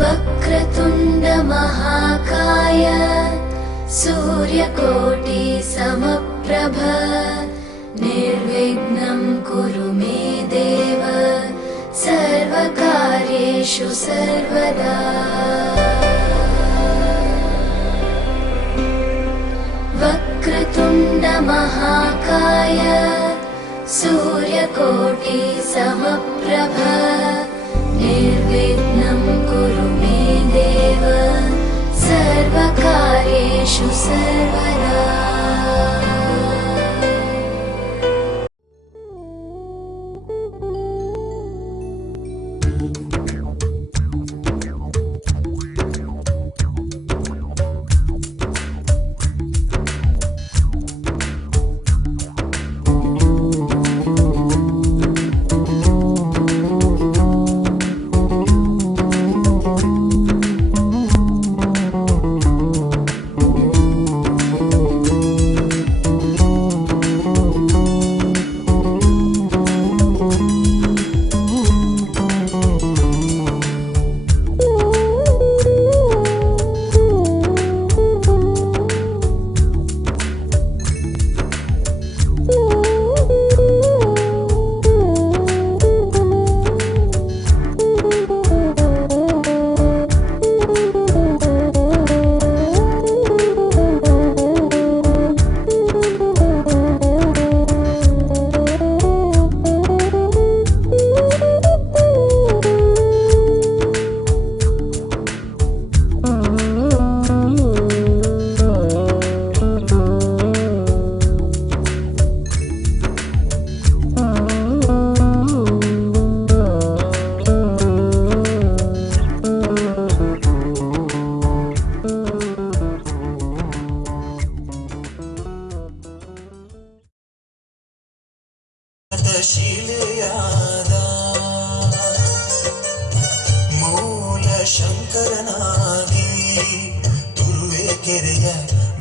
वक्रतुण्ड महाकाय सूर्यकोटि समप्रभ निर्विघ्नं कुरु मे देव सर्वकार्येषु सर्वदा। वक्रतुण्ड महाकाय सूर्यकोटि समप्रभ निर्विघ्नं कुरु मे देव सर्वकार्येषु सर्वदा। ಶಿಲೆಯಾದ ಮೂಲ ಶಂಕರನಾಗಿ ತುರುವೆ ಕೆರೆಯ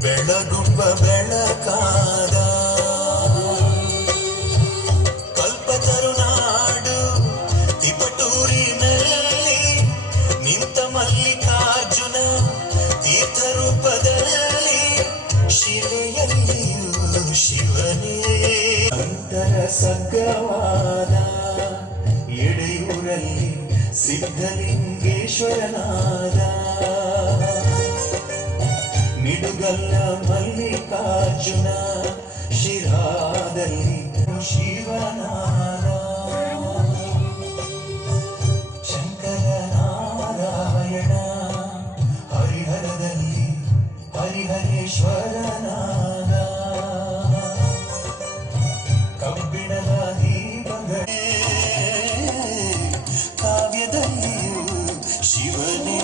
ಬೆಳಗುಬ್ಬ ಬೆಳಕಾದ ಕಲ್ಪತರುನಾಡು ತಿಪಟೂರಿನಲ್ಲಿ ನಿಂತ ಮಲ್ಲಿಕಾರ್ಜುನ ತೀರ್ಥರೂಪದಲ್ಲಿ ಶಿಲೆಯಲ್ಲಿಯೂ ಶಿವನೇ ಅಂತರ ಸಗ್ಗವಾದ ಎಡೆಯೂರಲ್ಲಿ ಸಿದ್ಧಲಿಂಗೇಶ್ವರನಾದ ನಿಡುಗಲ್ಲ ಮಲ್ಲಿಕಾರ್ಜುನ ಶಿರಾದಲ್ಲಿ ಶಿವನಾದ ಶಂಕರನಾರಾಯಣ ಹರಿಹರದಲ್ಲಿ ಹರಿಹರೇಶ್ವರನಾದ ಕಬ್ಬಿಣದ ದೀಪಗಳೇ ಕಾವ್ಯದಲ್ಲಿಯೂ ಶಿವನೇ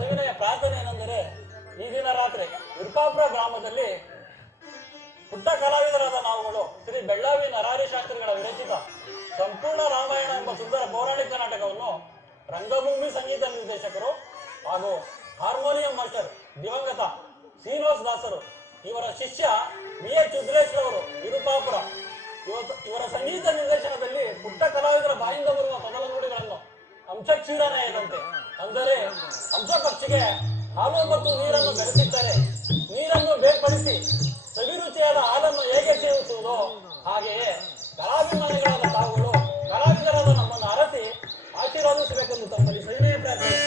ಸವಿನಯ ಪ್ರಾರ್ಥನೆ ಏನೆಂದರೆ, ಈ ದಿನ ರಾತ್ರಿ ವಿರುಪಾಪುರ ಗ್ರಾಮದಲ್ಲಿ ಪುಟ್ಟ ಕಲಾವಿದರಾದ ನಾವುಗಳು ಶ್ರೀ ಬೆಳ್ಳಾವಿ ನರಹರಿ ಶಾಸ್ತ್ರಿಗಳ ವಿರಚಿತ ಸಂಪೂರ್ಣ ರಾಮಾಯಣ ಎಂಬ ಸುಂದರ ಪೌರಾಣಿಕ ನಾಟಕವನ್ನು ರಂಗಭೂಮಿ ಸಂಗೀತ ನಿರ್ದೇಶಕರು ಹಾಗೂ ಹಾರ್ಮೋನಿಯಂ ಮಾಸ್ಟರ್ ದಿವಂಗತ ಶ್ರೀನಿವಾಸ ದಾಸರು ಇವರ ಶಿಷ್ಯ ವಿ.ಎಚ್. ಉದ್ರೇಶ್ರವರು ವಿರುಪಾಪುರ ಇವರ ಸಂಗೀತ ನಿರ್ದೇಶನದಲ್ಲಿ ಪುಟ್ಟ ಕಲಾವಿದರ ಬಾಯಿಂದ ಬರುವ ಮೊದಲ ನುಡಿಗಳನ್ನು ಅಂಶಕ್ಷೀರನೆಯದಂತೆ, ಅಂದರೆ ಅಂಶ ಪಕ್ಷಿಗೆ ಹಾಲು ಮತ್ತು ನೀರನ್ನು ಬೆರೆಸಿದ್ದಾರೆ, ನೀರನ್ನು ಬೇರ್ಪಡಿಸಿ ಸವಿರುಚಿಯಾದ ಹಾಲನ್ನು ಹೇಗೆ ಸೇವಿಸುವುದೋ ಹಾಗೆಯೇ ಕಲಾಭಿಮಾನಿಗಳಾದ ತಾವುಗಳು ಕಲಾವಿದರಾದ ನಮ್ಮನ್ನು ಅರಸಿ ಆಶೀರ್ವಾದಿಸಬೇಕೆಂದು ತಮ್ಮಲ್ಲಿ ಸವಿನಯ ಪ್ರಾರ್ಥನೆ.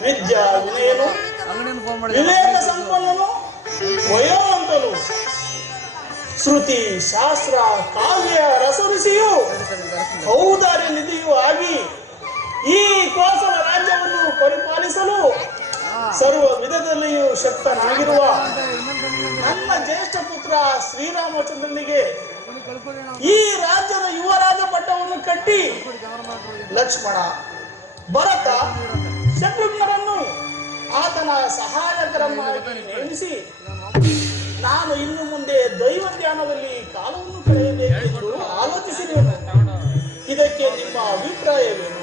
ವಿದ್ಯಾ ವಿನಯನು, ವಿವೇಕ ಸಂಪನ್ನನು, ವಯೋವಂತನು, ಶ್ರುತಿ ಶಾಸ್ತ್ರ ಕಾವ್ಯ ರಸಋಷಿಯು ಔದಾರ್ಯ ನಿಧಿಯೂ ಆಗಿ ಈ ಕೋಸಲ ರಾಜ್ಯವನ್ನು ಪರಿಪಾಲಿಸಲು ಸರ್ವ ವಿಧದಲ್ಲಿಯೂ ಶಕ್ತನಾಗಿರುವ ನನ್ನ ಜ್ಯೇಷ್ಠ ಪುತ್ರ ಶ್ರೀರಾಮಚಂದ್ರನಿಗೆ ಈ ರಾಜ್ಯದ ಯುವರಾಜ ಪಟ್ಟವನ್ನು ಕಟ್ಟಿ ಲಕ್ಷ್ಮಣ, ಭರತ, ಶತ್ರುಘ್ನರನ್ನು ಆತನ ಸಹಾಯಕರನ್ನಾಗಿ ನೇಮಿಸಿ ನಾನು ಇನ್ನು ಮುಂದೆ ದೈವ ಧ್ಯಾನದಲ್ಲಿ ಕಾಲವನ್ನು ಕಳೆಯಬೇಕೆಂದು ಆಲೋಚಿಸಿದೆನು. ಇದಕ್ಕೆ ನಿಮ್ಮ ಅಭಿಪ್ರಾಯವೇನು?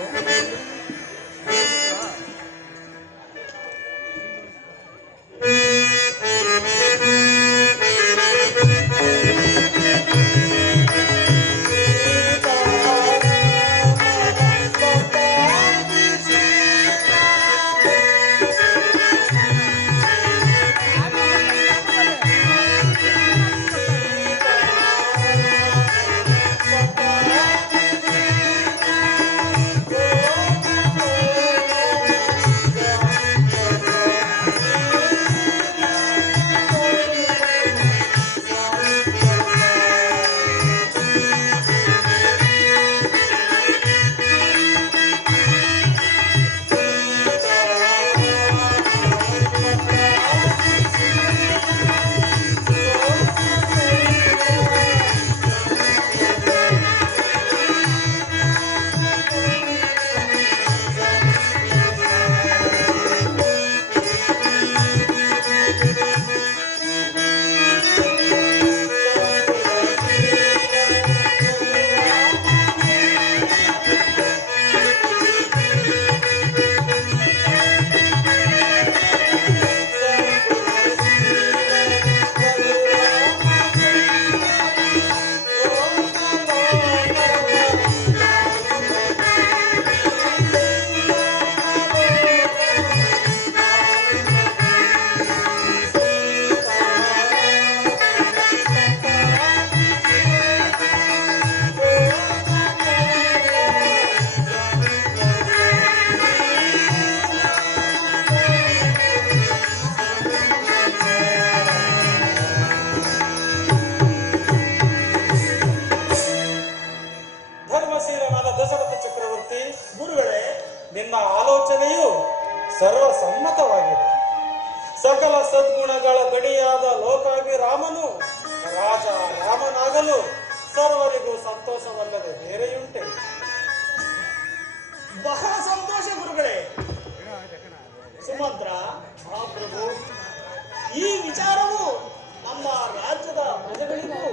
ನಿನ್ನ ಆಲೋಚನೆಯು ಸರ್ವಸಮ್ಮತವಾಗಿದೆ. ಸಕಲ ಸದ್ಗುಣಗಳ ಗಡಿಯಾದ ಲೋಕಾಭಿರಾಮನು ರಾಜ ರಾಮನಾಗಲು ಸರ್ವರಿಗೂ ಸಂತೋಷವಲ್ಲದೆ ಬೇರೆಯುಂಟೆ. ಬಹಳ ಸಂತೋಷ ಗುರುಗಳೇ. ಸುಮಂತ್ರ ಮಹಾಪ್ರಭು, ಈ ವಿಚಾರವು ನಮ್ಮ ರಾಜ್ಯದ ಪ್ರಜೆಗಳಿಗೂ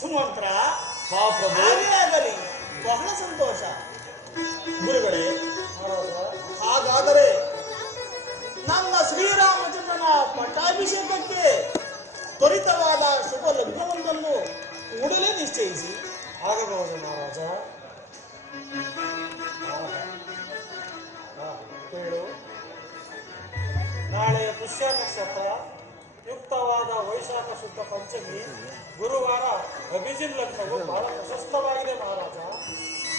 ಸುಮಂತ್ರ ಮಹಾಪ್ರಭು ಹಾಗೆ ಆಗಲಿ, ಬಹಳ ಸಂತೋಷ. ಗುರುಗಳೇ, ಹಾಗಾದರೆ ನನ್ನ ಶ್ರೀರಾಮಚಂದ್ರನ ಪಟ್ಟಾಭಿಷೇಕಕ್ಕೆ ತ್ವರಿತವಾದ ಶುಭ ಲಗ್ನವೊಂದನ್ನು ಕೂಡಲೇ ನಿಶ್ಚಯಿಸಿ. ಆಗಬಹುದು ಮಹಾರಾಜ. ಕೇಳು, ನಾಳೆ ಪುಷ್ಯ ನಕ್ಷತ್ರ, ಯುಕ್ತವಾದ ವೈಶಾಖ ಶುದ್ಧ ಪಂಚಮಿ, ಗುರುವಾರ ಅಭಿಜಿನ್ ಲಗ್ನವು ಬಹಳ ಪ್ರಶಸ್ತವಾಗಿದೆ ಮಹಾರಾಜ.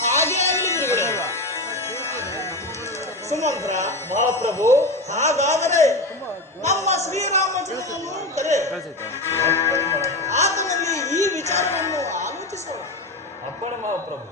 ಹಾಗೆ ಆಗಲಿ ಗುರುಗಳೇ. ಸುಮಂತ್ರ ಮಹಾಪ್ರಭು ಹಾಗಾದರೆ ನಮ್ಮ ಶ್ರೀರಾಮಚಂದ್ರನನ್ನು ಕರೆ, ಆತನಲ್ಲಿ ಈ ವಿಚಾರವನ್ನು ಆಲೋಚಿಸೋಣ. ಅಪ್ಪಣೆ ಮಹಾಪ್ರಭು.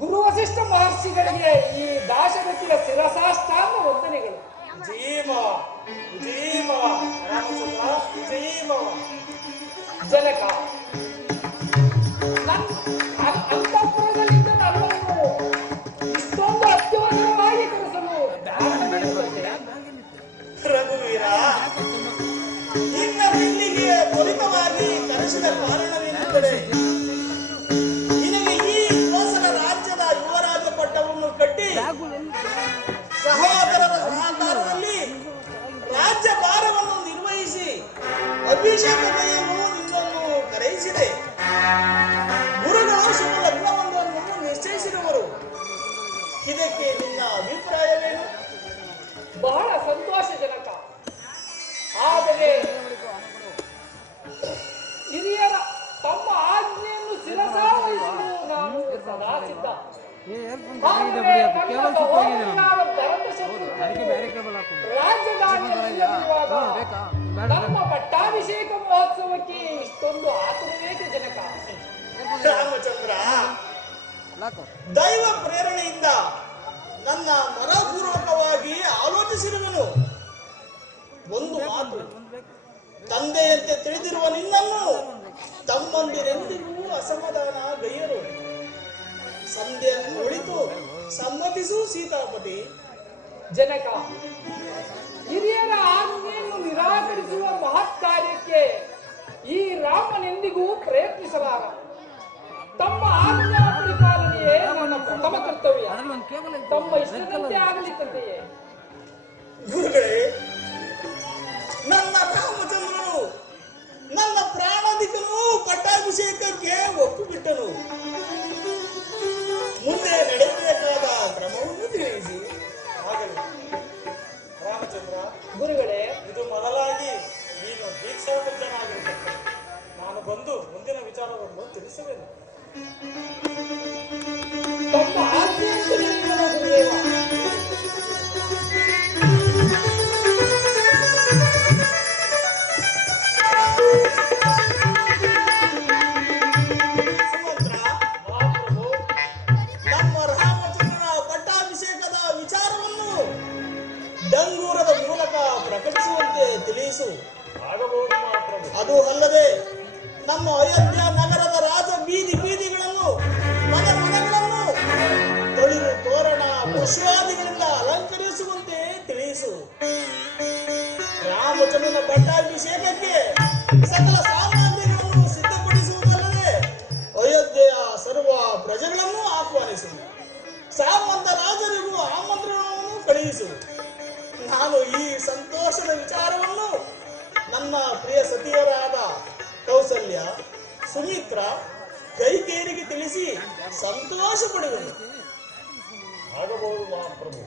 ಗುರು ವಸಿಷ್ಠ ಮಹರ್ಷಿಗಳಿಗೆ ಈ ದಾಶರಥಿಯ ಶಿರಸಾಷ್ಟಾಂಗ ವಂದನೆಗಳು. ಜನಕ, ಅಂತಃಪುರದಲ್ಲಿದ್ದ ನನ್ನನ್ನು ಇಷ್ಟೊಂದು ಅತ್ಯವಸರವಾಗಿ ಕರೆಸಲು ರಘುವೀರ, ಇನ್ನ ಇಲ್ಲಿಗೆ ತ್ವರಿತವಾಗಿ ಕರೆಸಿದ ಕಾರಣವೇನೆಂದರೆ ನಿನಗೆ ಈ ಕೋಸಲ ರಾಜ್ಯದ ಯುವರಾಜ ಪಟ್ಟವನ್ನು ಕಟ್ಟಿ ಸಹೋದರರ ಸಹಕಾರದಲ್ಲಿ ರಾಜ್ಯ ಭಾರವನ್ನು ನಿರ್ವಹಿಸಿ ಅಭಿಷೇಕ ಕೈಯನ್ನು ನಿನ್ನನ್ನು ಕರೆಯಿಸಿದೆ. ಗುರುಗಳು ಶುಭ ಲಗ್ನವೊಂದನ್ನು ನಿಶ್ಚಯಿಸಿರುವರು. ಇದಕ್ಕೆ ನಿನ್ನ ಅಭಿಪ್ರಾಯವೇನು? ಬಹಳ ಸಂತೋಷ ಜನಕ. ಆದರೆ ಹಿರಿಯರ ತಮ್ಮ ಆಜ್ಞೆಯನ್ನು ಶಿರಸಾವಹಿಸಲು ನಾನು ಸದಾ ಸಿದ್ಧ. ನಮ್ಮ ಪಟ್ಟಾಭಿಷೇಕ ಮಹೋತ್ಸವಕ್ಕೆ ಇಷ್ಟೊಂದು ಆತುರವೇಕೆ ಜನಕ? ರಾಮಚಂದ್ರ, ದೈವ ಪ್ರೇರಣೆಯಿಂದ ನನ್ನ ಮನಪೂರ್ವಕವಾಗಿ ಆಲೋಚಿಸಿರುವನು. ಒಂದು ಮಾತು, ತಂದೆಯಂತೆ ತಿಳಿದಿರುವ ನಿನ್ನನ್ನು ತಮ್ಮಂದಿರೆಂದಿಗೂ ಅಸಮಾಧಾನ ಗೈಯರು. ಸಂಧ್ಯೆಯನ್ನು ಕುಳಿತು ಸಮ್ಮತಿಸು ಸೀತಾಪತಿ. ಜನಕ, ಹಿರಿಯರ ಆಜ್ಞೆಯನ್ನು ನಿರಾಕರಿಸುವ ಮಹತ್ ಕಾರ್ಯಕ್ಕೆ ಈ ರಾಮನೆಂದಿಗೂ ಪ್ರಯತ್ನಿಸಲಾರ. ತಮ್ಮ ಆಜ್ಞಾ ಪರಿಪಾಲನೆಯೇ ನನ್ನ ಪ್ರಥಮ ಕರ್ತವ್ಯ. ತಮ್ಮ ಇಷ್ಟದಂತೆ ಆಗಲಿ ತಂದೆಯೇ. ಗುರುಗಳೇ, ನನ್ನ ರಾಮಚಂದ್ರನು ನನ್ನ ಪ್ರಾಣಾಧಿಕನು ಪಟ್ಟಾಭಿಷೇಕಕ್ಕೆ ಒಪ್ಪು ಬಿಟ್ಟನು. ತಮ್ಮ ಆಜ್ಞೆಯಂತೆ ನಡೆಯುವನು ಗುರುದೇವ. ಸುಮಂತ್ರ, ನಮ್ಮ ರಾಮಚಂದ್ರನ ಪಟ್ಟಾಭಿಷೇಕದ ವಿಚಾರವನ್ನು ಡಂಗೂರದ ಮೂಲಕ ಪ್ರಕಟಿಸುವಂತೆ ತಿಳಿಸು. ಆಗಬಹುದು ಮಹಾಪ್ರಭು. ಅದು ಅಲ್ಲದೆ ನಮ್ಮ ಅಯೋಧ್ಯ ನಗರದ ರಾಜ ಬೀದಿಗಳನ್ನು ಮನೆ ಮನೆಗಳನ್ನು ತೊಳಿರು ತೋರಣ ಪುಷ್ಪಾದಿಗಳಿಂದ ಅಲಂಕರಿಸುವಂತೆ ತಿಳಿಸು. ರಾಮಚಂದ್ರನ ಪಟ್ಟಾಭಿಷೇಕಕ್ಕೆ ಸಕಲ ಸಾಮಗ್ರಿಗಳನ್ನು ಸಿದ್ಧಪಡಿಸುವುದಲ್ಲದೆ ಅಯೋಧ್ಯೆಯ ಸರ್ವ ಪ್ರಜೆಗಳನ್ನು ಆಹ್ವಾನಿಸು. ಸಾಮಂತ ರಾಜರಿಗೂ ಆಮಂತ್ರಣವನ್ನು ಕಳುಹಿಸು. ನಾನು ಈ ಸಂತೋಷದ ವಿಚಾರವನ್ನು ನನ್ನ ಪ್ರಿಯ ಸತಿಯರಾದ ಕೌಸಲ್ಯ, ಸುಮಿತ್ರ, ಕೈಕೇರಿಗೆ ತಿಳಿಸಿ ಸಂತೋಷ ಪಡುವೆನು. ಆಗಬಹುದು ಮಹಾಪ್ರಭು.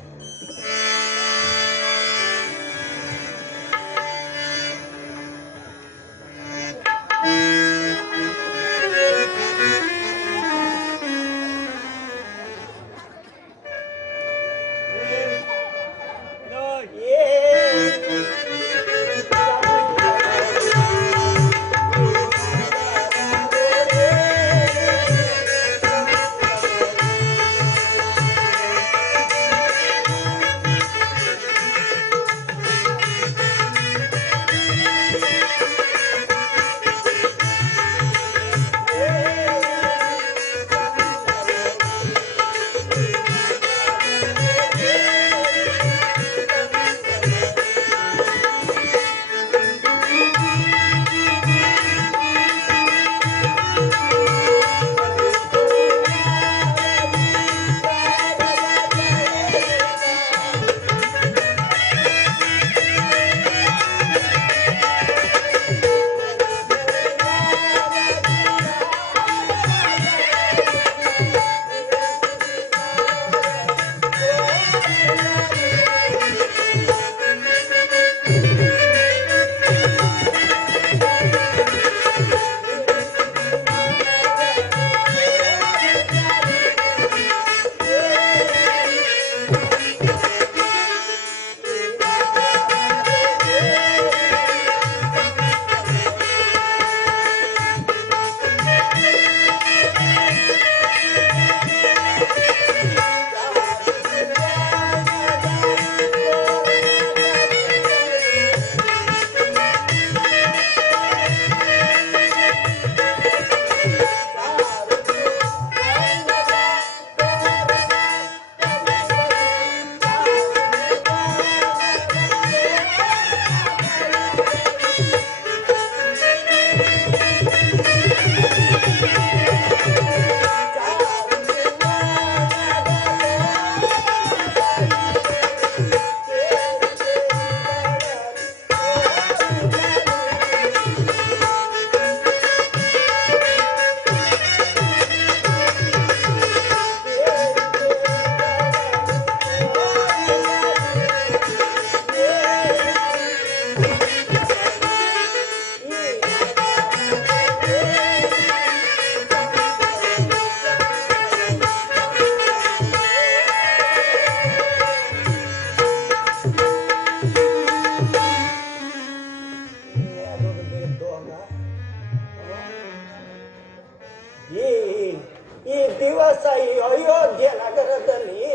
ಈ ದಿವಸ ಈ ಅಯೋಧ್ಯ ನಗರದಲ್ಲಿ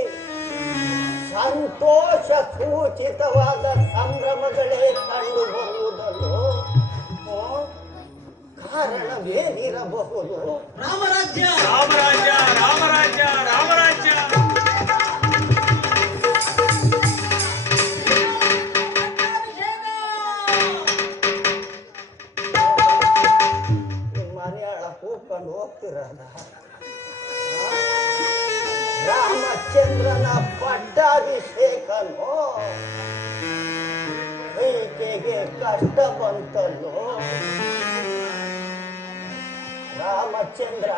ಸಂತೋಷ ಸೂಚಿತವಾದ ಸಂಭ್ರಮಗಳೇ ಕಂಡು ಬರುವುದನ್ನು ಕಾರಣವೇನಿರಬಹುದು? ರಾಮರಾಜ್ಯ ರಾಮರಾಜ್ಯ ರಾಮರಾಜ್ಯ ರಾಮರಾಜ್ಯ. ಮಲಯಾಳ ಕೂಕೊಂಡು ಹೋಗ್ತಿರಲ್ಲ. ರಾಮಚಂದ್ರನ ಪಟ್ಟಾಭಿಷೇಕನು ಕೈಕೆಗೆ ಕಷ್ಟ ಬಂತಲ್ಲೋ. ರಾಮಚಂದ್ರ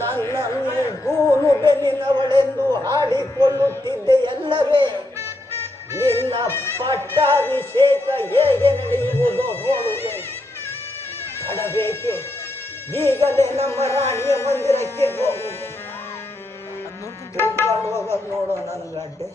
ನನ್ನನ್ನು ಗೂನು ಬೆನ್ನಿನವಳೆಂದು ಹಾಡಿಕೊಳ್ಳುತ್ತಿದ್ದೆ ಎಲ್ಲವೇ. ನಿನ್ನ ಪಟ್ಟಾಭಿಷೇಕ ಹೇಗೆ ನಡೆಯುವುದೋ ನೋಡುವೆ. ತಡಬೇಕೆ, ಈಗಲೇ ನಮ್ಮ ರಾಣಿಯ ಮಂದಿರಕ್ಕೆ ಹೋಗುವುದು. ತಿಳ್ಕೊಂಡು ಹೋಗೋದು ನೋಡು ನನ್ನ ಗಡ್ಡೆ.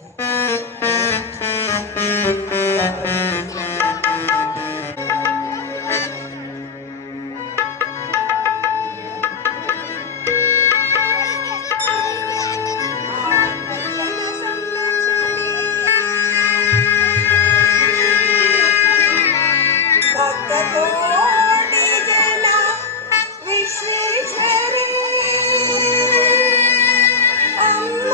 ಭಕ್ತಕೋಟಿ ಜನ ವಿಶ್ವೇಶ್ವರಿ ಅಮ್ಮ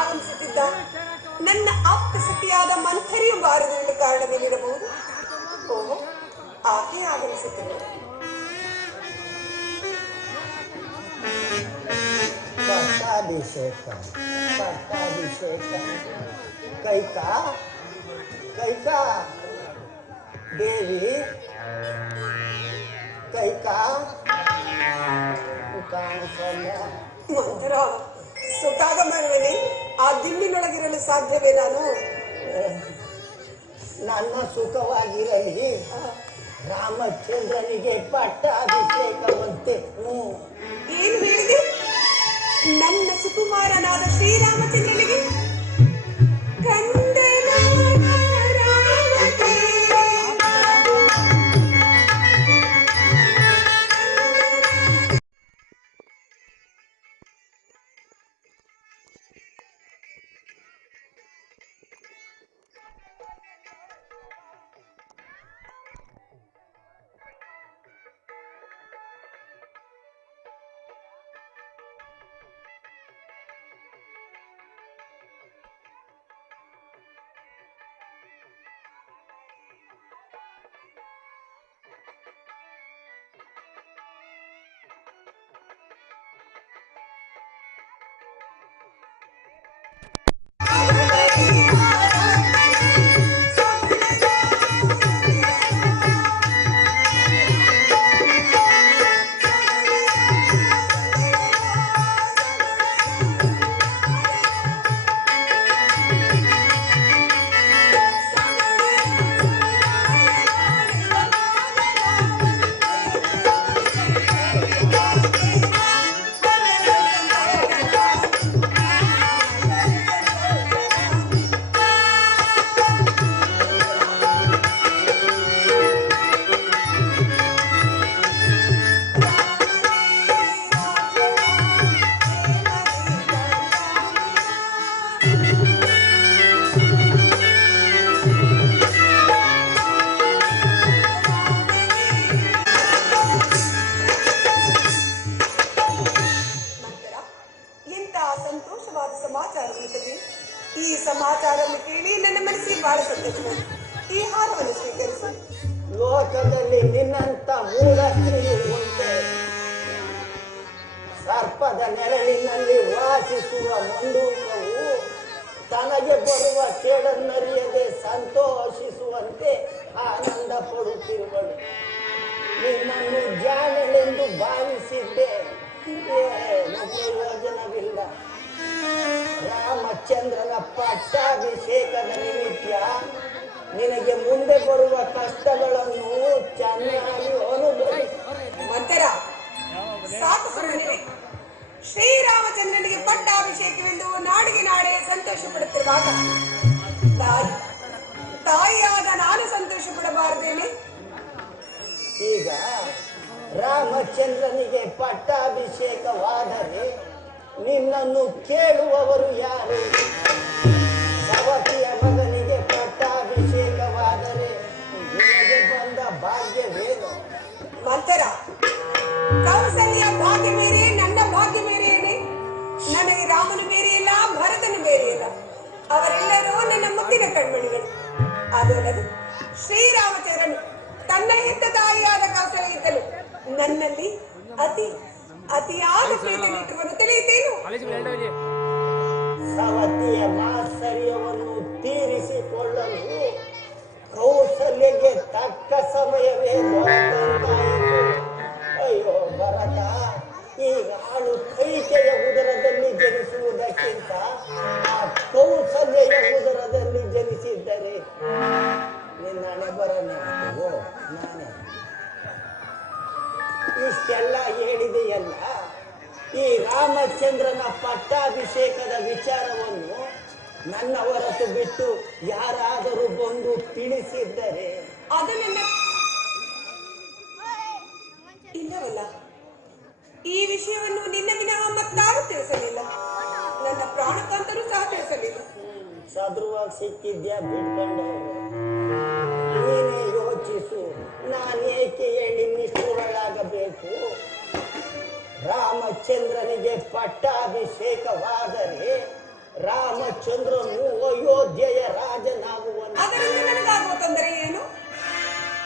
ಆಗಮಿಸುತ್ತಿದ್ದ ನನ್ನ ಆಪ್ತ ಸಖಿಯಾದ ಮಂಥರಿಯು ಬಾರದಿರಲು ಕಾರಣವೇನಿರಬಹುದು? ಓಹೋ, ಆಕೆ ಆಗಮಿಸುತ್ತಿಲ್ಲ. ಪಟ್ಟಾಭಿಷೇಕ ಕೈಕಾ ದೇವಿ ಕೈಕಾ ಕಾಣಿಸಲ್ಲ. ಮಂಥರ, ಸುಖಾಗಮನವೇ ಆ ದಿಂಬಿನೊಳಗಿರಲು ಸಾಧ್ಯವೇ? ನಾನು ನನ್ನ ಸುಖವಾಗಿರಲಿ, ರಾಮಚಂದ್ರನಿಗೆ ಪಟ್ಟಾಭಿಷೇಕವಂತೆ. ಏನು ಹೇಳಿದೆ? ನನ್ನ ಸುಕುಮಾರನಾದ ಶ್ರೀರಾಮಚಂದ್ರನಿಗೆ ಈ ಸಮಾಚಾರವನ್ನು ಕೇಳಿ ನನ್ನ ಮನಸ್ಸಿಗೆ ಬಹಳ ಸಂತೋಷವಾಯಿತು. ಈ ಹಾರವನ್ನು ಸ್ವೀಕರಿಸಿ. ಲೋಕದಲ್ಲಿ ನಿನ್ನಂತ ಮೂಲ ಸ್ತ್ರೀಯು ಉಂಟೆ. ಸರ್ಪದ ನೆರಳಿನಲ್ಲಿ ವಾಸಿಸುವ ಮಂಡೂಕವು ತನಗೆ ಬರುವ ಕೇಡನ್ನರಿಯದೆ ಸಂತೋಷಿಸುವಂತೆ ಆನಂದ ಪಡುತ್ತಿರುವಳು. ನಿನ್ನನ್ನು ಜಾಣಳೆಂದು ಭಾವಿಸಿದ್ದೆ, ಏನು ಪ್ರಯೋಜನವಿಲ್ಲ. ರಾಮಚಂದ್ರನ ಪಟ್ಟಾಭಿಷೇಕದ ನಿಮಿತ್ತ ನಿನಗೆ ಮುಂದೆ ಬರುವ ಕಷ್ಟಗಳನ್ನು ಚೆನ್ನಾಗಿ ಅನುಭವಿಸಿ. ಮಂಥರ, ಸಾಕು ಸುಮ್ಮನೆ. ಶ್ರೀರಾಮಚಂದ್ರನಿಗೆ ಪಟ್ಟಾಭಿಷೇಕವೆಂದು ನಾಡಿಗೆ ನಾಡೆ ಸಂತೋಷ ಪಡುತ್ತಿರುವಾಗ ತಾಯಿಯಾದ ನಾನು ಸಂತೋಷ ಪಡಬಾರದೇನೆ? ಈಗ ರಾಮಚಂದ್ರನಿಗೆ ಪಟ್ಟಾಭಿಷೇಕವಾದರೆ ನಿನ್ನನ್ನು ಕೇಳುವವರು ಯಾರು? ಸವತಿಯ ಮಗನಿಗೆ ಪಟ್ಟಾಭಿಷೇಕವಾದರೆ ನಿನಗೆ ಬಂದ ಭಾಗ್ಯವೇನು? ಮಂಥರ, ಕೌಸಲ್ಯ ಭಾಗ್ಯ ಬೇರೆ, ನನ್ನ ಭಾಗ್ಯ ಬೇರೆಯೇ. ನನಗೆ ರಾಮನು ಬೇರೆಯಿಲ್ಲ, ಭರತನು ಬೇರೆಯಿಲ್ಲ. ಅವರೆಲ್ಲರೂ ನನ್ನ ಮುತ್ತಿನ ಕಣ್ಮಣಿಗಳು. ಅದಲ್ಲದೆ ಶ್ರೀರಾಮಚಂದ್ರನು ತನ್ನ ಹೆತ್ತ ತಾಯಿಯಾದ ಕೌಸಲ್ಯಗಿಂತಲೂ ನನ್ನಲ್ಲಿ ಅತಿಯಾದ ಪ್ರೀತಿಯನ್ನು ತಿಳಿಯುತ್ತೇನು? ಸವತಿಯ ಮಾತ್ಸರ್ಯವನ್ನು ತೀರಿಸಿಕೊಳ್ಳಲು ಕೌಸಲ್ಯಗೆ ತಕ್ಕ ಸಮಯವೇ ದೊರೆತಂತಾಯಿತು. ಅಯ್ಯೋ ಭರತ, ಈ ಹಾಳು ಕೈಕೆಯ ಉದರದಲ್ಲಿ ಜನಿಸುವುದಕ್ಕಿಂತ ಆ ಕೌಸಲ್ಯೆಯ ಉದರದಲ್ಲಿ ಜನಿಸಿದ್ದರೆ ನಿನ್ನ ಹಣೆ ಬರನೇ. ನಾನೇ ಇಷ್ಟೆಲ್ಲ ಹೇಳಿದೆಯಲ್ಲ, ಈ ರಾಮಚಂದ್ರನ ಪಟ್ಟಾಭಿಷೇಕದ ವಿಚಾರವನ್ನು ನನ್ನ ಹೊರತು ಬಿಟ್ಟು ಯಾರಾದರೂ ಬಂದು ತಿಳಿಸಿದ್ದರೆ ಅದು ನನ್ನ ಇಲ್ಲವಲ್ಲ. ಈ ವಿಷಯವನ್ನು ನಿನ್ನ ವಿನಃ ಮತ್ತಾರು ತಿಳಿಸಲಿಲ್ಲ. ನನ್ನ ಪ್ರಾಣಕಾಂತರು ಸಹ ತಿಳಿಸಲಿಲ್ಲ. ಸದೃವಾಗಿ ಸಿಕ್ಕಿದ್ಯಾ ಬಿಟ್ಕೊಂಡು ನೀನೇ ಯೋಚಿಸು. ನಾನೇಕೆ ಹೇಳಿ ನಿಷ್ಠುರಳಾಗಬೇಕು? ರಾಮಚಂದ್ರನಿಗೆ ಪಟ್ಟಾಭಿಷೇಕವಾದರೆ ರಾಮಚಂದ್ರನು ಅಯೋಧ್ಯೆಯ ರಾಜನಾಗುವನು. ಅದರಿಂದ ನನಗಾಗುವ ತೊಂದರೆ ಏನು?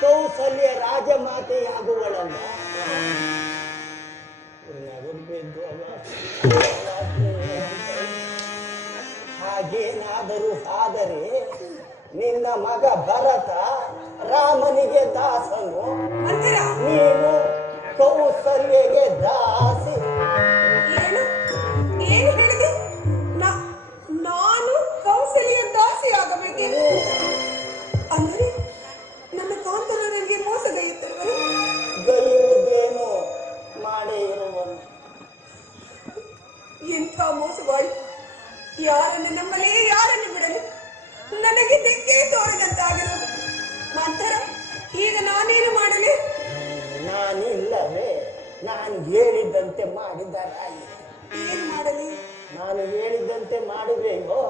ಕೌಸಲ್ಯ ರಾಜಮಾತೆಯಾಗುವಳಲ್ಲ. ಹಾಗೇನಾದರೂ ಆದರೆ ನಿನ್ನ ಮಗ ಭರತ ರಾಮನಿಗೆ ದಾಸನು, ನೀನು ಕೌಸಲ್ಯಗೆ ದಾಸಿ. ಏನು ಏನು ಹೇಳಿದೆ? ನಾನು ಕೌಸಲ್ಯ ದಾಸಿ ಆಗಬೇಕೇನು? ಅಂದರೆ ನನ್ನ ಕಾಂತನ ನನಗೆ ಮೋಸಗೈಯುತ್ತಿರುವರು. ಗೈಯುವುದೇನು ಮಾಡೇ ಇರುವನು. ಎಂಥ ಮೋಸವಾಯಿ! ಯಾರನ್ನು ನಂಬಲಿ, ಯಾರನ್ನು ಬಿಡಲಿ? ನನಗೆ ದಿಕ್ಕೇ ತೋರಿದಂತಾಗಿರೋದು. ಮಂಥರ, ಈಗ ನಾನೇನು ಮಾಡಲಿ? ನಾನಿಲ್ಲವೇ? ನಾನು ಹೇಳಿದಂತೆ ಮಾಡಿದರಾಯಿತು. ಏನು ಮಾಡಲಿ? ನಾನು ಹೇಳಿದಂತೆ ಮಾಡಿಬೇಕೋ?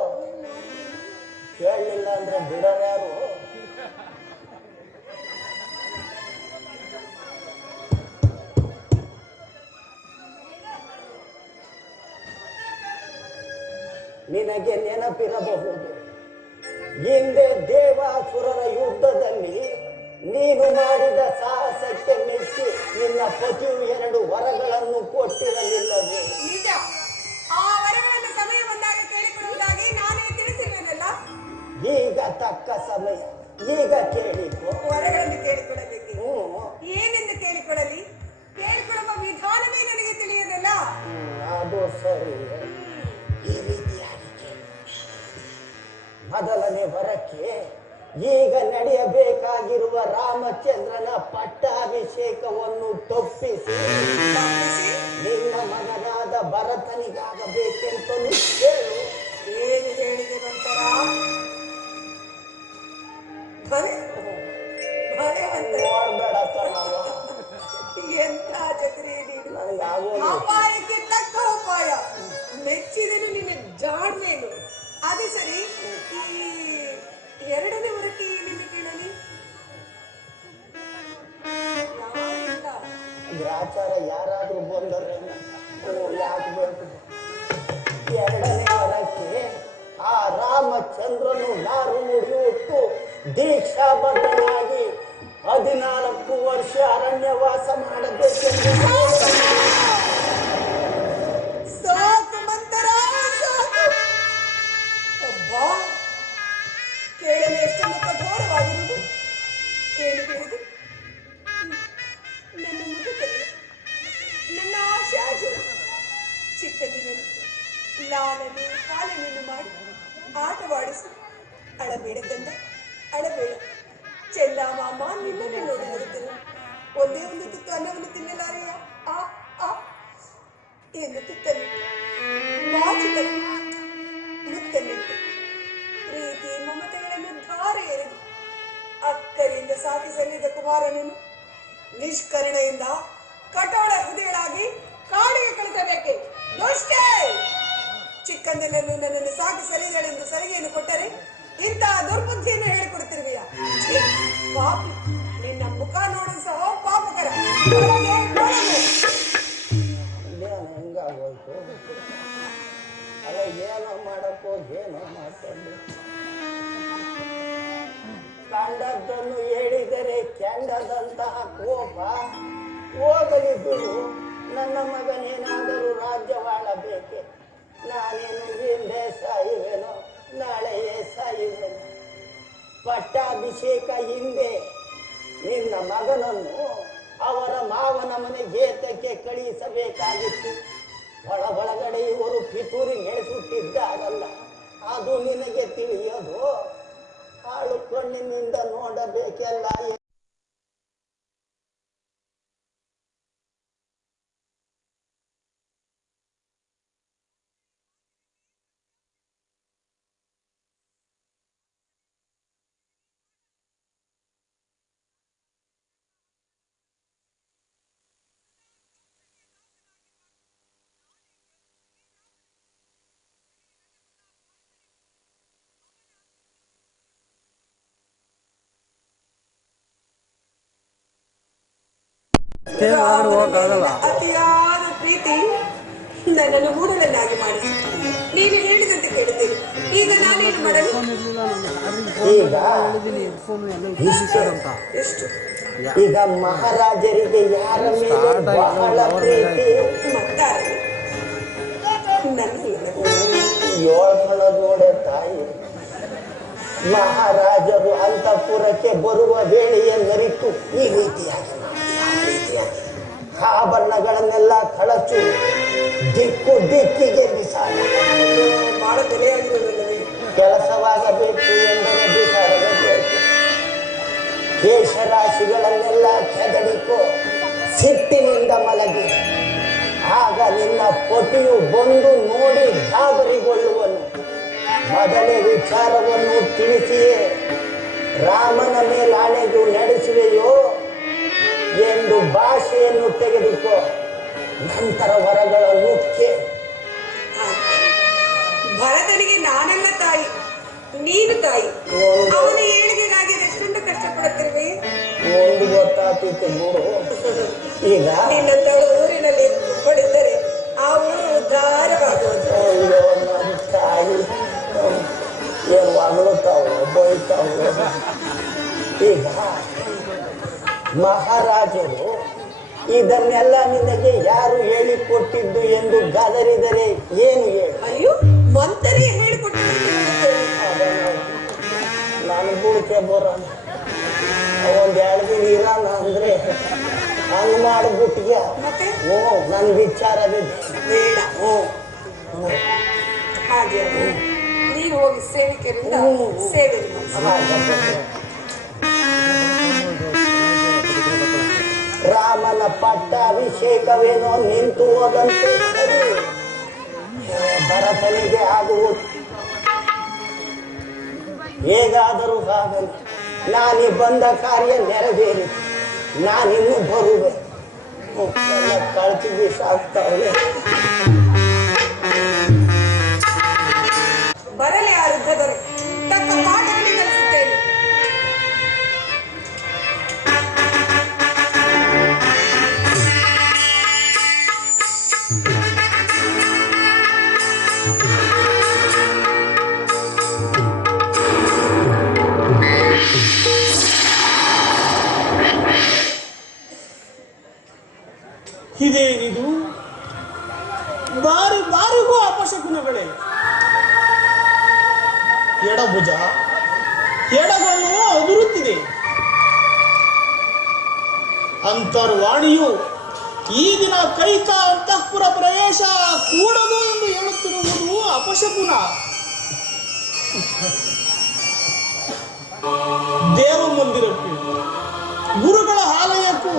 ಕೇಳಲಿಲ್ಲ ಅಂದ್ರೆ ಬಿಡೋರ್ಯಾರು? ನಿನಗೆ ನೆನಪಿರಬಹುದು, ಹಿಂದೆ ದೇವಾಸುರರ ಯುದ್ಧದಲ್ಲಿ ನೀನು ಮಾಡಿದ ಸಾಹಸಕ್ಕೆ ಮೆಚ್ಚಿ ನಿನ್ನ ಪತಿಯು 2 ವರಗಳನ್ನು ಕೊಟ್ಟಿರಲಿಲ್ಲವೇ? ನಿಜ. ಆ ವರಗಳನ್ನು ಸಮಯ ಬಂದಾಗ ಕೇಳಿಕೊಳ್ಳುವುದಾಗಿ ನಾನೇ ತಿಳಿಸಿದ್ದೇನಲ್ಲ. ಈಗ ತಕ್ಕ ಸಮಯ, ಈಗ ಕೇಳಿಕೊ. ವರಗಳನ್ನು ಕೇಳಿಕೊಳ್ಳಬೇಕು. ಏನೆಂದು ಕೇಳಿಕೊಳ್ಳಲಿ? ಕೇಳಿಕೊಳ್ಳುವ ವಿಧಾನವೇ ನನಗೆ ತಿಳಿಯದಲ್ಲ. ಅದು ಸರಿ. ಈ ರೀತಿಯಾಗಿ ಕೇಳಿ. ಮೊದಲನೇ ವರಕ್ಕೆ ಈಗ ನಡೆಯಬೇಕಾಗಿರುವ ರಾಮಚಂದ್ರನ ಪಟ್ಟಾಭಿಷೇಕವನ್ನು ತಪ್ಪಿಸಿ ನಿನ್ನ ಮಗನಾದ ಭರತನಿಗಾಗಬೇಕೆಂತ ಹೇಳು. ಏನು ಹೇಳಿದೆ ನಂತರ? ಎಂಥ ಚಕ್ರಿ ನೀನು! ಅಪಾಯಕ್ಕೆ ತಕ್ಕ ಉಪಾಯ. ಮೆಚ್ಚಿದನು ನಿನ್ನ ಜಾಣ್ಮೇನು. ಅದೇ ಸರಿ, ಈ 2ನೇ ವರಕ್ಕೆ ಏನೆಂದು ಕೇಳಲಿ? ಗ್ರಾಚಾರ ಯಾರಾದ್ರೂ ಬಂದರೆ ಯಾಕೆ ಬೇಕು? 2ನೇ ವರಕ್ಕೆ ಆ ರಾಮಚಂದ್ರನು ನಾರು ಮುಡಿಯುಟ್ಟು ದೀಕ್ಷಾಬದ್ಧನಾಗಿ 14 ವರ್ಷ ಅರಣ್ಯವಾಸ ಮಾಡಬೇಕೆಂದು. ಸಾಕು ಮಂತರ, ಸಾಕು. ಅಬ್ಬಾ, ಕೇಳಲು ಎಷ್ಟೊಂದು ಕಠೋರವಾಗಿರುವುದು. ಏನು ಹೇಳಿದೆ? ನನ್ನ ಮುಖದಲ್ಲಿ ನನ್ನ ಆಶಾಜುರ ಚಿಕ್ಕಂದಿನಲ್ಲಿ ಲಾಲನೆ ಪಾಲನೆಯನ್ನು ಮಾಡಿ ಆಟವಾಡಿಸಿ ಅಳಬೇಡ ಕಂದ, ಅಳಬೇಡ. ಚೆಂದಾಮಾಮ ನಿನ್ನನ್ನು ನೋಡಿ ನೋಡುತ್ತೇನೆ. ಒಂದೇ ಒಂದು ತುತ್ತು ಅನ್ನವನ್ನು ತಿನ್ನಲಾರೆಯ ಆ ಆ ಎಂದು ತುತ್ತಲಿಟ್ಟು ಮಾಚುತ್ತಲ್ಲಿ ಮುತ್ತಲ್ಲಿಟ್ಟು ಪ್ರೀತಿ ಮಮತೆಗಳನ್ನು ಧಾರೆ ಎರೆದು ಅಕ್ಕರಿಂದ ಸಾಕಿ ಸಲ್ಲಿದ ಕುಮಾರನನ್ನು ನಿಷ್ಕರುಣೆಯಿಂದ ಕಠೋರ ಹೃದಯಳಾಗಿ ಕಾಡಿಗೆ ಕಳಿಸಬೇಕೆ? ದುಷ್ಟೇ! ಚಿಕ್ಕಂದಿನನ್ನು ನನ್ನನ್ನು ಸಾಕಿ ಸಲಿದಳೆಂದು ಸಲಿಗೆಯನ್ನು ಕೊಟ್ಟರೆ ಇಂತಹ ದುರ್ಬುದ್ಧಿಯನ್ನು ಹೇಳಿಕೊಡುತ್ತಿರುವೆಯ? ಪಾಪಿ, ನಿನ್ನ ಮುಖ ನೋಡಿ ಸಹ ಪಾಪಕರ. ಹೆಂಗಾಗೋಯ್ತು ಅಲ್ಲ, ಏನೋ ಮಾಡಕ್ ಹೋಗಿ ಏನೋ ಮಾಡ್ಕೊಂಡು ಕಂಡದ್ದನ್ನು ಹೇಳಿದರೆ ಕೆಂಡದಂತಹ ಕೋಪ ಹೋಗಲಿ ಬಿಡು. ನನ್ನ ಮಗನೇನಾದರೂ ರಾಜ್ಯವಾಳಬೇಕೆ? ನಾನೇನು ಹಿಂದೆ ಸಾಯುವೆನೋ, ನಾಳೆಯೇ ಸಾಯುವೆನೋ. ಪಟ್ಟಾಭಿಷೇಕ ಹಿಂದೆ ನಿನ್ನ ಮಗನನ್ನು ಅವರ ಮಾವನ ಮನೆಗೆ ಏತಕ್ಕೆ ಕಳುಹಿಸಬೇಕಾಗಿತ್ತು? ಒಳಗಡೆ ಇವರು ಪಿತೂರಿ ನಡೆಸುತ್ತಿದ್ದಾರಲ್ಲ, ಅದು ನಿನಗೆ ತಿಳಿಯೋದು? ಹಾಳು ಕಣ್ಣಿನಿಂದ ನೋಡಬೇಕೆಲ್ಲ. ಅತಿಯಾದ ಪ್ರೀತಿ ನನ್ನನ್ನು ಮೂಢನನ್ನಾಗಿ ಮಾಡಿಸಿ ನೀನು ಹೇಳಿದಂತೆ ಕೇಳುತ್ತೇನೆ. ಈಗ ನಾನೇನು ಮಾಡಲು? ಈಗ ಎಷ್ಟು ಈಗ ಮಹಾರಾಜರಿಗೆ ಯಾರ ಮೇಲೆ ಬಹಳ ಪ್ರೀತಿ? ಮತ್ತಾರರು ನನ್ನ ಯೋಳಗಳ ನೋಡೆ ತಾಯಿ. ಮಹಾರಾಜರು ಅಂತಃಪುರಕ್ಕೆ ಬರುವ ವೇಳೆಯ ನರಿತು ಈ ರೀತಿಯಾಗಿ ಆಭರಣಗಳನ್ನೆಲ್ಲ ಕಳಚು ದಿಕ್ಕು ದಿಕ್ಕಿಗೆ ಬಿಸಾಡ. ಬಹಳ ಬೆಲೆಯಾಗಿರುವುದಿಲ್ಲ. ಕೆಲಸವಾಗಬೇಕು ಎಂದರೆ ಬಿಸಾಡಬೇಕು. ಕೇಶರಾಶಿಗಳನ್ನೆಲ್ಲ ಕೆದಡಿಕೋ, ಸಿಟ್ಟಿನಿಂದ ಮಲಗಿ. ಆಗ ನಿನ್ನ ಪತಿಯು ಬಂದು ನೋಡಿ ಗಾಬರಿಗೊಳ್ಳುವನು. ಮೊದಲೇ ವಿಚಾರವನ್ನು ತಿಳಿಸಿಯೇ ರಾಮನ ಮೇಲಾಣೆಗೂ ನಡೆಸುವೆಯೋ ಎಂದು ಭಾಷೆಯನ್ನು ತೆಗೆದುಕೋ. ನಂತರ ವರಗಳ ಮುಖ್ಯ. ಭರತನಿಗೆ ನಾನೆಲ್ಲ ತಾಯಿ, ನೀನು ತಾಯಿ. ಅವನ ಏಳಿಗೆಗಾಗಿ ಎಷ್ಟೊಂದು ಕಷ್ಟಪಡುತ್ತಿರುವೆ. ಒಂದು ಗೊತ್ತಾಗ್ತಿತ್ತು ಬಿಡು. ಈಗ ನಿನ್ನಂತವಳು ಊರಿನಲ್ಲಿ ಪಡಿದ್ದರೆ ಆ ಊರು ಉದ್ಧಾರವಾಗುವುದು. ಅಯ್ಯೋ ನನ್ನ ತಾಯಿ, ಏನು ಹೊಗಳುತ್ತಾವಳು ಬೈತಾವಳು. ಈಗ ಮಹಾರಾಜರು ಇದನ್ನೆಲ್ಲ ನಿನಗೆ ಯಾರು ಹೇಳಿಕೊಟ್ಟಿದ್ದು ಎಂದು ಗದರಿದರೆ ಏನು ಹೇಳಿ? ಅಯ್ಯೋ, ಮಂತರೇ ಹೇಳಿಕೊಟ್ಟು ನಾನು ಬುಡಕೆ ಬರೋಣ. ಒಂದು 2 ದಿನ ಇರೋಣ ಅಂದ್ರೆ ಹಂಗೆ ಮಾಡಿಬಿಟ್ಟಿಗೆ. ಮತ್ತೆ ನನ್ನ ವಿಚಾರವಿದೆ. ಬೇಡ. ಹಾಗೆ ನೀನು ಹೋಗಿ ಸೇವಿಕರಿಂದ ಸೇವೆ ಮಾಡಿ. ರಾಮನ ಪಟ್ಟಾಭಿಷೇಕವೇನೋ ನಿಂತು ಹೋದಂತೆ ಸರಿ. ಭರತನಿಗೆ ಆಗುವುದು ಹೇಗಾದರೂ ಆಗಲಿ. ನಾನೀ ಬಂದ ಕಾರ್ಯ ನೆರವೇರಿ ನಾನಿನ್ನು ಬರುವೆ. ಕಳ್ತಿ ಬಿಸಾಕ್ತಾವೆ. ಬರಲಿ ಆ ವೃದ್ಧರು, ತಕ್ಕ ಪಾಠವನ್ನು ಕಲಿಸುತ್ತೇನೆ. ಇದೇನಿದು? ಬಾರಿ ಬಾರಿಗೂ ಅಪಶಕುನಗಳೇ. ಎಡಭುಜ ಎಡಗಣ್ಣು ಅದುರುತ್ತಿದೆ. ಅಂತರ್ವಾಣಿಯು ಈ ದಿನ ಕೈಕ ಅಂತಃಪುರ ಪ್ರವೇಶ ಕೂಡದು ಎಂದು ಹೇಳುತ್ತಿರುವುದು ಅಪಶಕುನ. ದೇವ ಮಂದಿರಕ್ಕೂ ಗುರುಗಳ ಆಲಯಕ್ಕೂ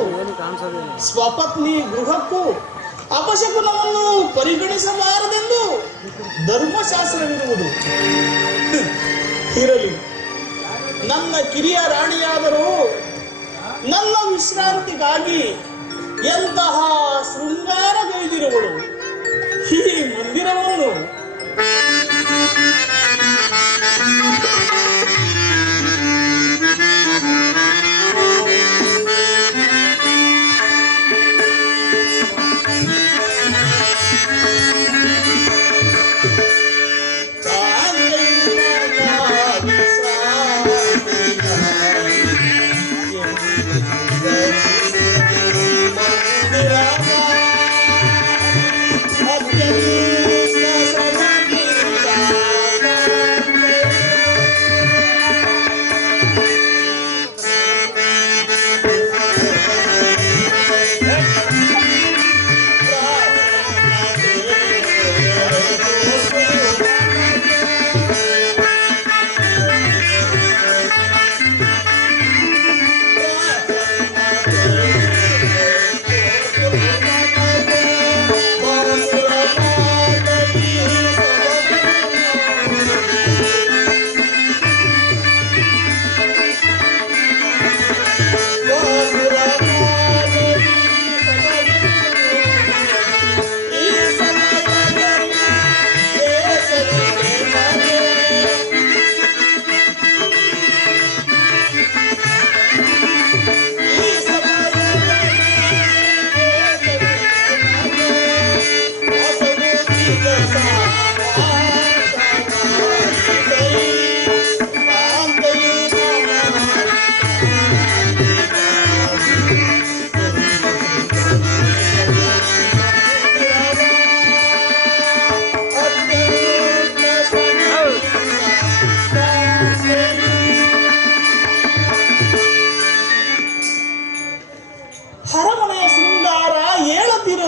ಸ್ವಪತ್ನಿ ಗೃಹಕ್ಕೂ ಅಪಶಕುನವನ್ನು ಪರಿಗಣಿಸಬಾರದೆಂದು ಧರ್ಮಶಾಸ್ತ್ರವಿರುವುದು. ಇರಲಿ, ನನ್ನ ಕಿರಿಯ ರಾಣಿಯಾದರೂ ನನ್ನ ವಿಶ್ರಾಂತಿಗಾಗಿ ಎಂತಹ ಶೃಂಗಾರಗೈದಿರುವಳು. ಈ ಮಂದಿರವನ್ನು ಮಂದಿರ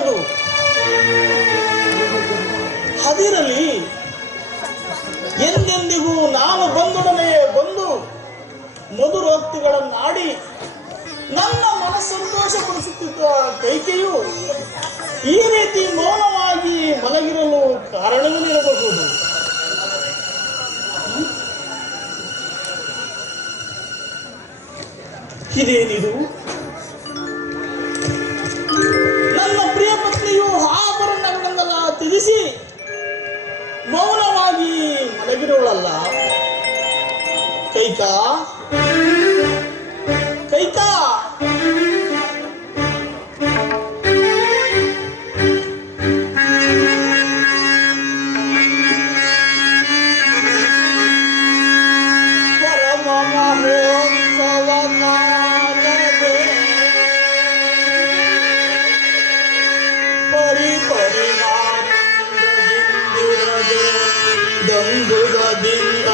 ಹೌದು, ಅದಿರಲಿ. ಎಂದೆಂದಿಗೂ ನಾನು ಬಂದೊಡನೆ ಬಂದು ಮಧುರೋಕ್ತಿಗಳನ್ನಾಡಿ ನನ್ನ ಮನಸ್ಸಂತೋಷಪಡಿಸುತ್ತಿದ್ದ ಕೈಕೆಯು ಈ ರೀತಿ ಮೌನವಾಗಿ ಮಲಗಿರಲು ಕಾರಣವೇನಿರಬಹುದು? ಇದೇನಿದು? ನನ್ನ ಪ್ರಿಯ ಪತ್ನಿಯು ಆಭರಣಗಳನ್ನೆಲ್ಲ ತ್ಯಜಿಸಿ ಮೌನವಾಗಿ ಮಲಗಿರೋಳಲ್ಲ. ಕೈಕಾ, ಕೈಕಾ, ಪರಮ ಮಹೋತ್ಸವ ಕಾಲವೇ ಪರಿಪರಿಣಾನಂದದಿಂದಿರದೆ ದಂಗುರದಿಂದ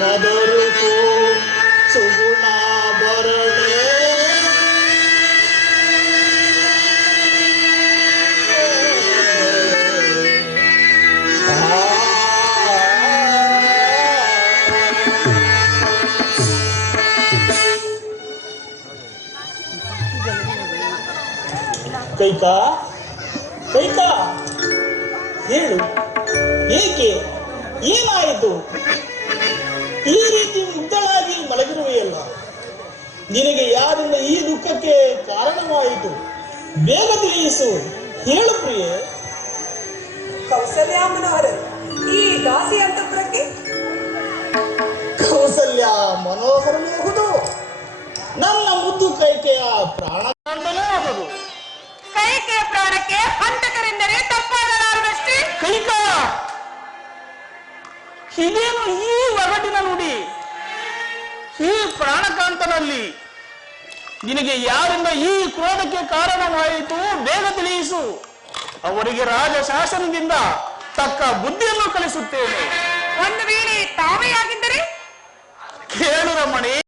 ಮದರುಕು ಸುಗುಣ ಬರಳೆ ಕೈಕಾ, ಕೈಕಾ, ಹೇಳು, ಏಕೆ, ಏನಾಯಿತು? ಈ ರೀತಿ ಮುಗ್ಧಳಾಗಿ ಮಲಗಿರುವೆಯಲ್ಲ, ನಿನಗೆ ಯಾರಿಂದ ಈ ದುಃಖಕ್ಕೆ ಕಾರಣವಾಯಿತು? ಬೇಗ ತಿಳಿಸು, ಹೇಳು ಪ್ರಿಯೆ. ಕೌಸಲ್ಯಾಮ್ಮನವರ ಈ ದಾಸಿ ಅಂತಃಪುರಕ್ಕೆ ಕೌಸಲ್ಯ ಮನೋಹರನೇ ಹೌದು, ನನ್ನ ಮುದ್ದು ಕೈಕೆಯ ಪ್ರಾಣ ಹೌದು. ಕೈಕೆಯ ಪ್ರಾಣಕ್ಕೆ ಹಂತಕರೆಂದರೆ ತಪ್ಪಾಗಲಾರದಷ್ಟೇ. ಕೈಕಾ, ಇದೇನು ಈ ಒಗಟಿನ ನುಡಿ? ಈ ಪ್ರಾಣಕಾಂತನಲ್ಲಿ ನಿನಗೆ ಯಾರಿಂದ ಈ ಕ್ರೋಧಕ್ಕೆ ಕಾರಣವಾಯಿತು? ಬೇಗ ತಿಳಿಸು, ಅವರಿಗೆ ರಾಜಶಾಸನದಿಂದ ತಕ್ಕ ಬುದ್ಧಿಯನ್ನು ಕಲಿಸುತ್ತೇನೆ.